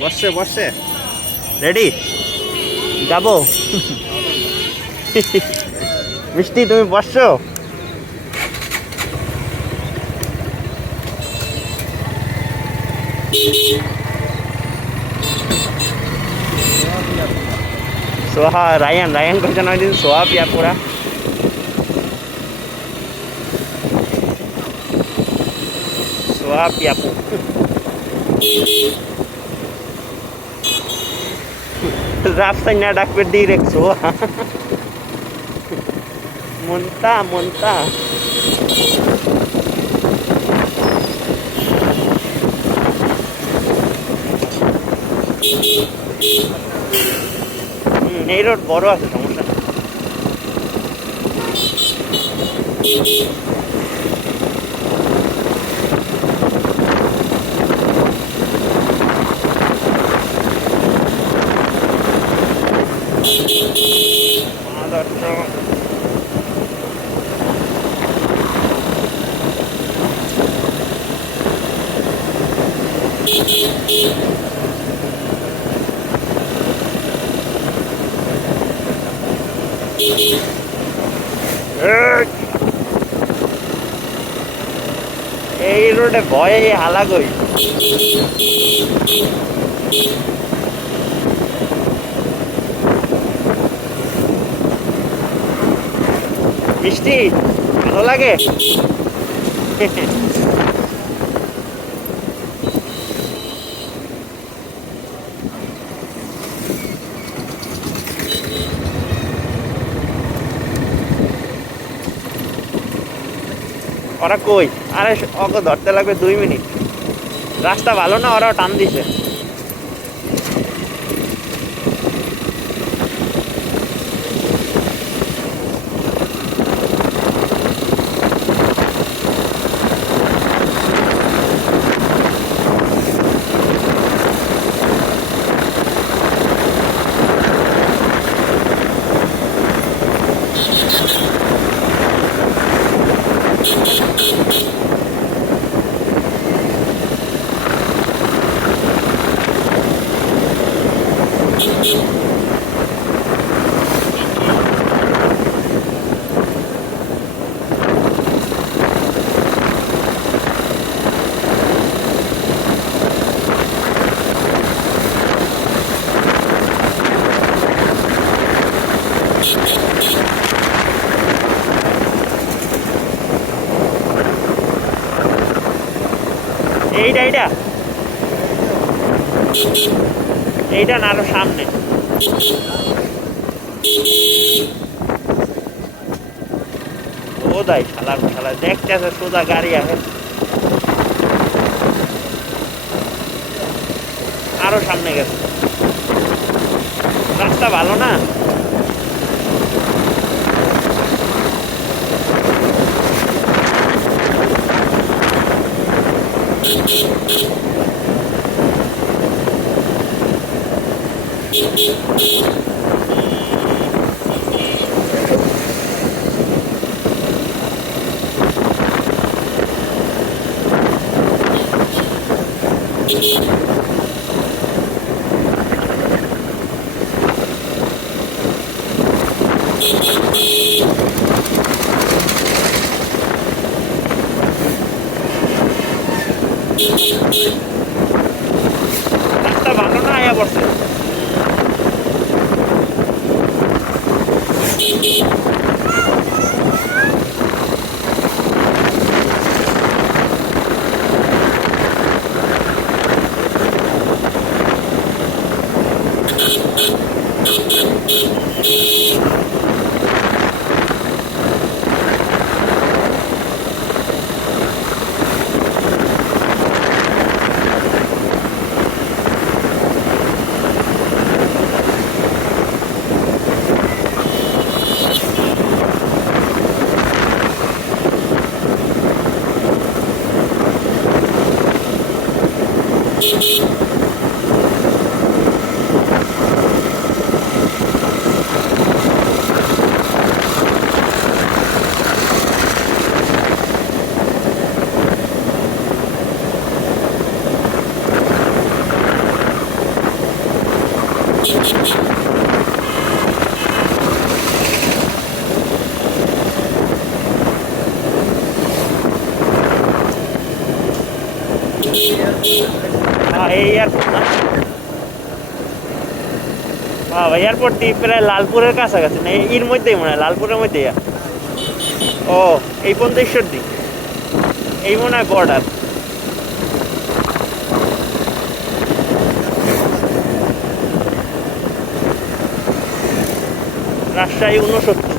বসছে বসছে রেডি যাবো মিষ্টি তুমি বসছো সোহা রায়ান রায়ান কইছে নয় দিন সোহা পিয়া পুরা সোহা পিয়াপু রাস্তায় না ডাকবে ডিরেক্ট মনতা মনতা এই রোড বড় আছে সমস্যা নেই। মাদারচোদ। এই! রোডে ভয়ে হালা কই মিষ্টি ভালো লাগে ওরা কই? আরে ওকে ধরতে লাগবে দুই মিনিট। রাস্তা ভালো না ওরাও টান দিছে এইটা এইটা এইটা না আরও সামনে। ও দাই শালা শালা দেখতে আছে সোজা গাড়ি আছে। আরও সামনে গেছে। রাস্তা ভালো না? এয়ারপোর্ট বাবা এয়ারপোর্টটি প্রায় লালপুরের কাছাকাছি না এর মধ্যেই মনে হয় লালপুরের মধ্যেই ও, এই পঞ্চেশ্বর দিক এই মনে হয় বর্ডার রাজশাহী উনসত্তর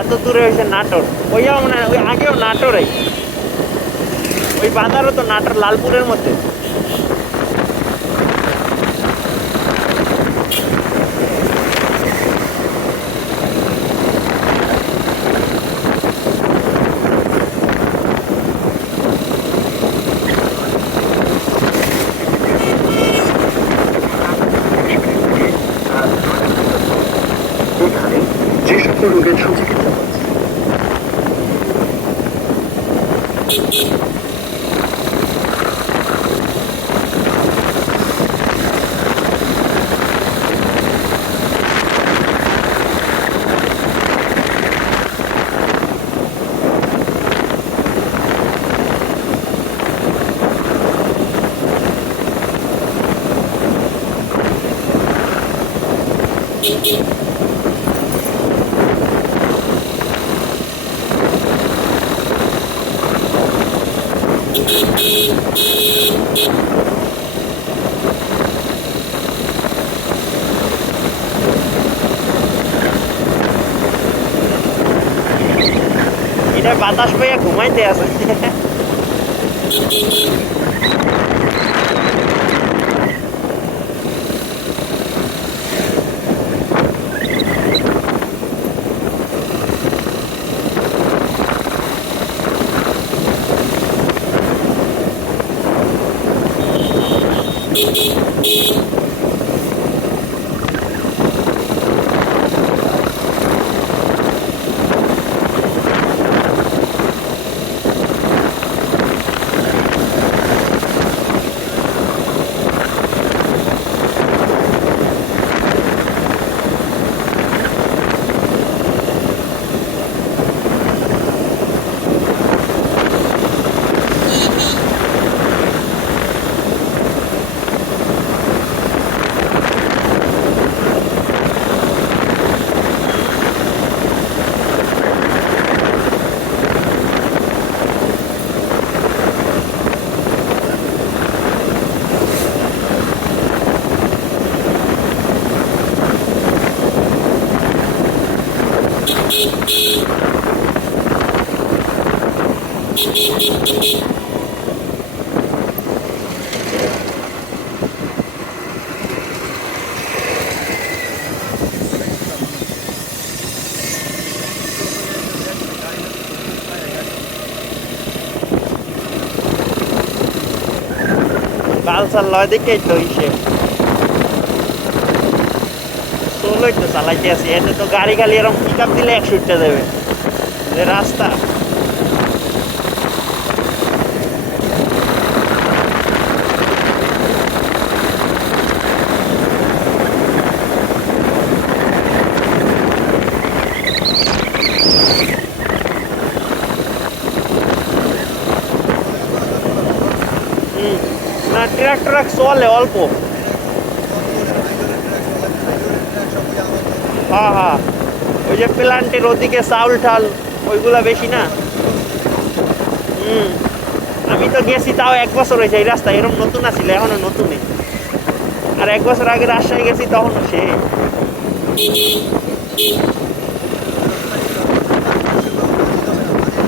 এত দূরে হয়েছে নাটোর। ওইও মনে ওই আগেও নাটোরেই। ওই বাজারও তো নাটোর, লালপুরের মধ্যে এখানে যে সকল রোগের সুচিকিৎসা হচ্ছে এটা বাতাস পাইয়া ঘুমাইতে আছে পালসার লয় দেখেই তো ইসে। ষোলোই তো চালাইতে আছি এতে তো গাড়ি খালি এরকম পিক আপ দিলে একশো উঠতে দেবে। যে রাস্তা হুম না ট্রাক ট্রাক চলে অল্প। হ্যাঁ হ্যাঁ। ওই যে প্লান্টের ওদিকে চাউল ঠাল, ওইগুলা বেশি না? হুম। আমি তো গেছি তাও এক বছর হয়েছে এই রাস্তা এরকম নতুন আছিল, এখনও নতুনই। আর এক বছর আগে রাজশাহী গেছি তখন সে।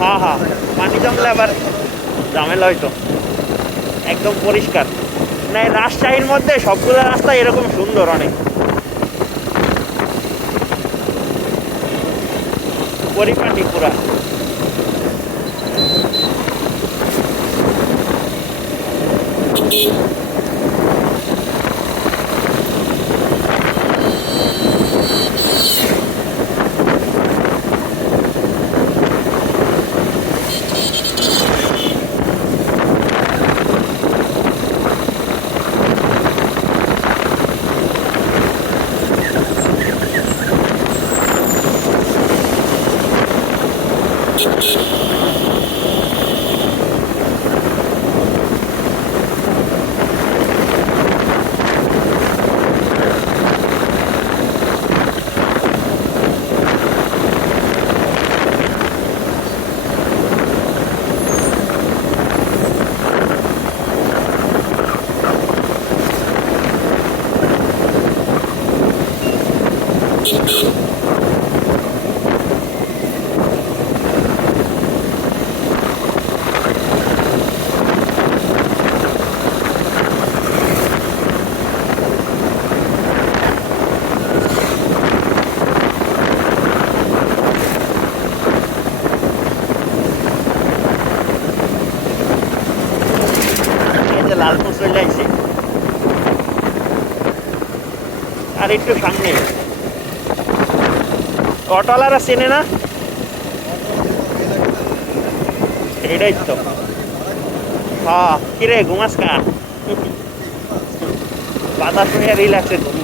হ্যাঁ হ্যাঁ। পানি জমলে আবার ঝামেলা হয়তো একদম পরিষ্কার। না এই রাজশাহীর মধ্যে সবগুলো রাস্তা এরকম সুন্দর অনেক। পরিপাটি পুরা এই যে লালপুর চলে আইছি আর একটু সামনে। অটোলারা চেনে না? এটাই তো। হ্যাঁ কিরে ঘুমাস কা বাতাস নিয়ে রিল্যাক্সে ঘুম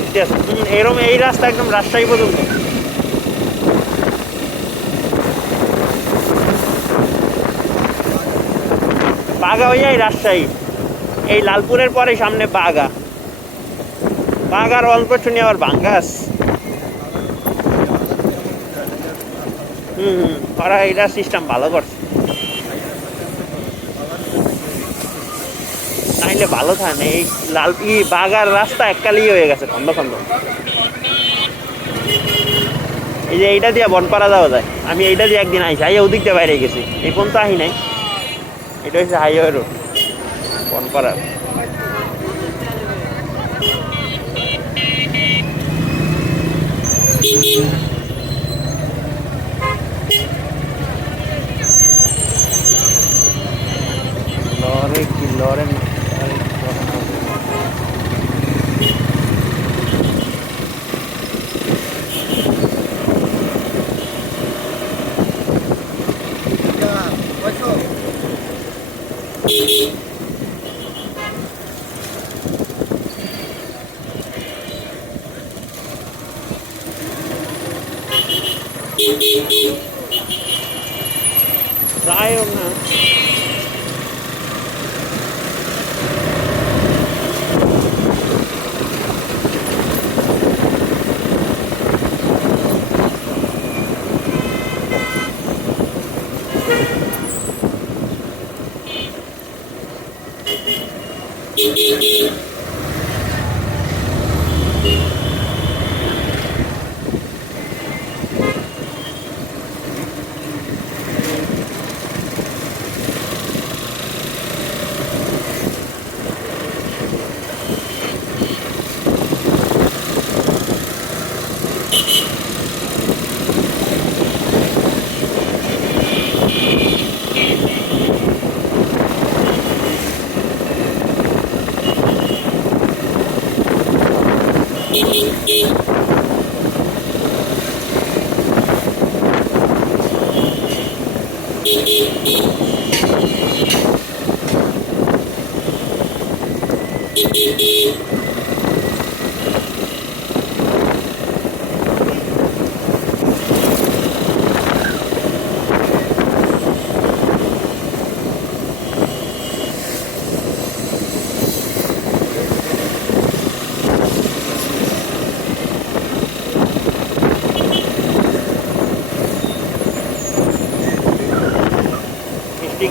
ঠিক আছে হুম, এরম এই রাস্তা একদম রাজশাহী পর্যন্ত। বাঘা হয়ে রাজশাহী। এই লালপুরের পরে সামনে বাগা বাগার অল্প শুনি আবার বাঙ্গাস হুম ওরা এটা সিস্টেম ভালো করছে। নাইলে ভালো থাকে এই লাল, ই বাগার রাস্তা এককালি হয়ে গেছে খন্দ খন্দ এই যে এইটা দিয়ে বনপাড়া যাওয়া যায়। আমি এইটা দিয়ে একদিন আইসি আইয়া ওদিক দিয়ে বাইরে গেছি। এই পর্যন্ত আহি নাই। এটা হচ্ছে হাইওয়ে রোড বনপাড়া লরে কি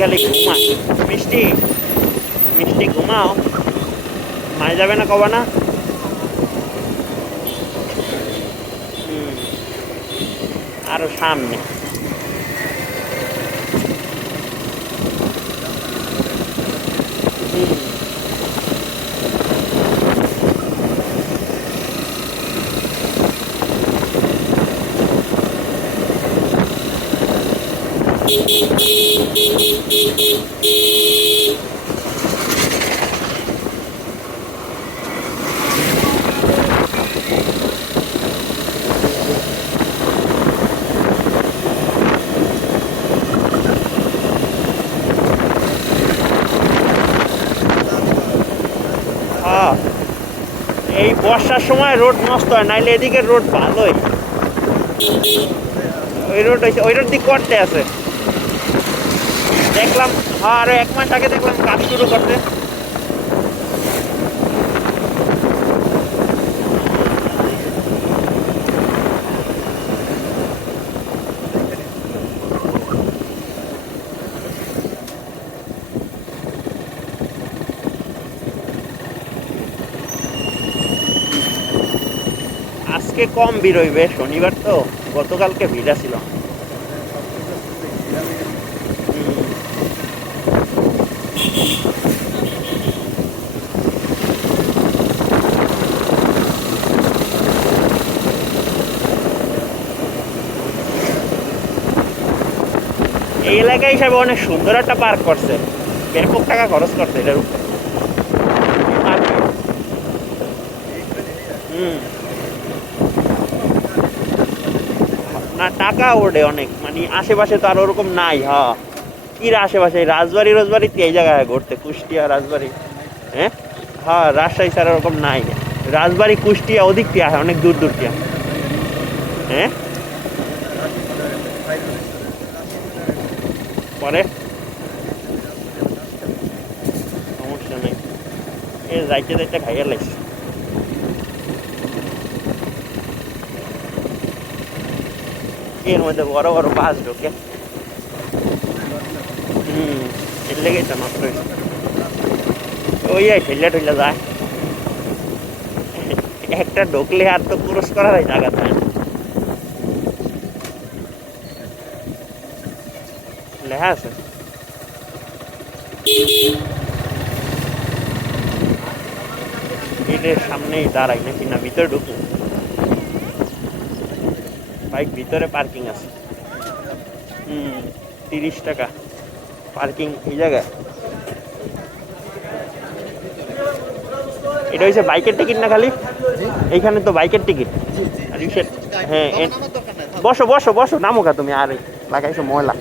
খালি ঘুমায়। মিষ্টি? মিষ্টি ঘুমাও। মায়ে যাবে না কবা না। আরও সামনে। হ্যাঁ এই বর্ষার সময় রোড নষ্ট হয়, নাইলে এদিকে রোড ভালোই। ওই রোড হয়েছে ওই রোড দিক করতে আছে। দেখলাম আর আরও এক মাস আগে দেখলাম কাজ শুরু করতে। আজকে কম ভিড় হইবে শনিবার তো, গতকালকে ভিড় ছিল। এই এলাকা হিসাবে অনেক সুন্দর একটা পার্ক করছে। ব্যাপক টাকা খরচ করছে এটার উপর? না টাকা ওঠে অনেক। মানে আশেপাশে তো আর ওরকম নাই হ্যাঁ কি রে আশেপাশে? রাজবাড়ি রাজবাড়িতে এই জায়গায় ঘুরতে, কুষ্টিয়া, রাজবাড়ি। হ্যাঁ? হ্যাঁ রাজশাহী ছাড়া ওরকম নাই। রাজবাড়ি, কুষ্টিয়া ওদিক দিয়ে আসে অনেক দূর দূর দিয়ে। হ্যাঁ? পরে? সমস্যা নেই। এ যাইতে যাইতে খাইয়া লাগছে এর মধ্যে বড় বড় বাস ঢোকে। হুম, এর লেগেই তো নষ্ট ওই ঠেলে ঠেলে যায়। একটা ঢুকলে আর তো ক্রস করার জায়গা থাকে লেখা আছে? এটার সামনেই দাঁড়াই নাকি না? ভিতরে ঢুকুন বাইক ভিতরে পার্কিং আছে। হুম তিরিশ টাকা। পার্কিং এই জায়গায়। এটা হচ্ছে বাইকের টিকিট না খালি? এইখানে তো বাইকের টিকিট। রিক্সার হ্যাঁ বসো বসো বসো। নামো কা তুমি আর লাগাইছো ময়লা।